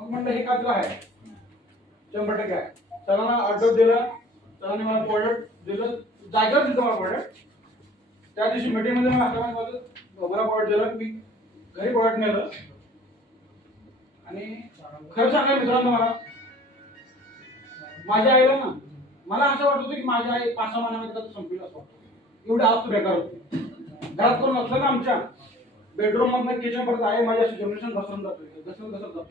मग म्हणलं हे कात्र आहे. शंभर टक्के आहे. सरांना ऑर्डर दिलं सरांनी मला प्रोडक्ट दिलं जागेवर दिलं मला प्रोडक्ट त्या दिवशी मीटिंगमध्ये मला मला प्रोडक्ट दिलं मी घरी प्रोडक्ट नेलं. आणि खरं सांगाय मित्रांनो मला माझ्या आईला ना मला असं वाटत होतं की माझ्या आई पाच सहा महिन्यामध्ये त्याचं संपलं असं वाटतं. एवढी आज बेकार होती. घरात करून नसलं ना आमच्या. बेडरूम मधनं किचन पर्यंत आहे माझ्या जनरेशन घसरून जातो घसरून घसरत जातो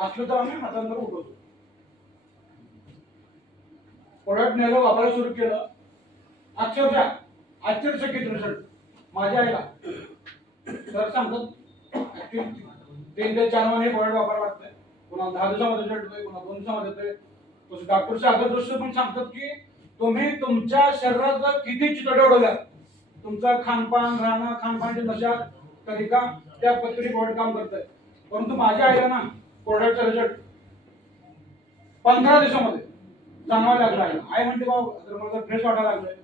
असलं तर आम्ही हातांवर उठवतो प्रोडक्ट न्यायला वापरायला सुरू केलं. अक्षरशः आश्चर्यचकित रिझल्ट माझ्या आईला. सर सांगतात तीन ते चार महिने प्रोडक्ट वापरावं लागतंय. पुन्हा दहा दिवसामध्ये रिझल्ट येतोय कोणाला दोन दिवसामध्ये येतोय तसं डॉक्टरचे अग्रदृश्य पण सांगतात की तुम्ही तुमच्या शरीराचा किती चितडे उडवल्या तुमचं खानपान राहणं खानपानची नशा तरीका त्या पद्धतीने प्रोडक्ट काम करत परंतु माझ्या आईला ना प्रोडक्टचा रिझल्ट पंधरा दिवसामध्ये जाणवायला लागला आहे. आई म्हणते बाबा जर मला फ्रेश वाटायला लागलंय.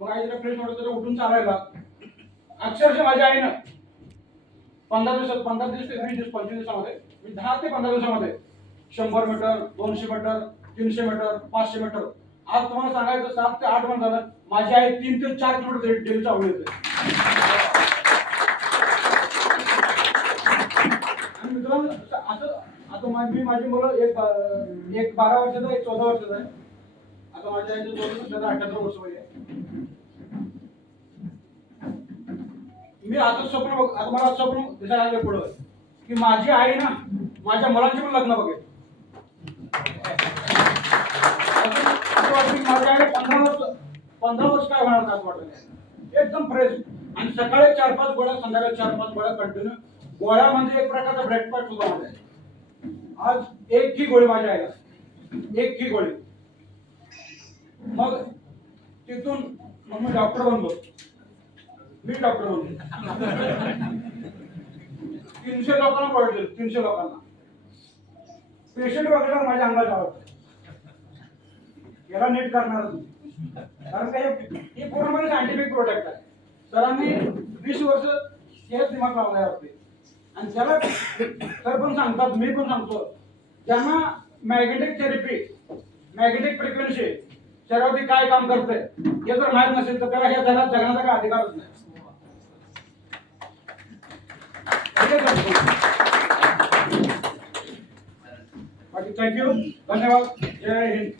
मग आई जरा फ्रेश वाटत तर उठून चालायला. अक्षरशः माझ्या आईनं पंधरा दिवसात पंधरा दिवस ते वीस दिवस पंचवीस दिवसामध्ये मी दहा ते पंधरा दिवसामध्ये शंभर मीटर दोनशे मीटर तीनशे मीटर पाचशे मीटर आज तुम्हाला सांगायचं सात ते आठ महिने झालं माझी आई तीन ते चार किलोमीटर डेली चावली येते मित्रांनो असं- आता मा- मी माझी मुलं एक बा- एक बारा वर्षाचा आहे, एक चौदा वर्षाचा आहे. आता माझ्या आईचं दोन वर्षाचा अठ्याहत्तर वर्ष वय आहे. मी आता स्वप्न बघ आता मला स्वप्न दिसायला लागलं पुढं. की माझी आई ना माझ्या मुलांची पण लग्न बघेल. असं असं की माझ्या आईला पंधरा वर्ष पंधरा वर्ष काय होणार का असं वाटत एकदम फ्रेश आणि सकाळी चार पाच गोळ्या संध्याकाळी चार पाच गोळ्या कंटिन्यू गोळ्या म्हणजे एक प्रकारचा ब्रेकफास्ट सुद्धा मध्ये आज एक ही गोळी माझ्या आईला. एक ही गोळी. मग तिथून मग मी डॉक्टर बनलो. मी डॉक्टर बनलो. तीनशे लोकांना पडले तीनशे लोकांना. पेशंट वगैरे माझ्या अंगात आवडत याला नीट करणार कारण काही हे पूर्णपणे सायंटिफिक प्रोडक्ट आहे. सरांनी वीस वर्ष हेच दिमाग आहे वाटते आणि त्याला सर पण सांगतात मी पण सांगतो. ज्यांना मॅग्नेटिक थेरपी मॅग्नेटिक फ्रिक्वेन्सी शरीरावरती काय काम करते हे जर माहीत नसेल तर त्याला हे जगात जगण्याचा काय अधिकारच नाही. बाकी थँक्यू धन्यवाद. जय हिंद.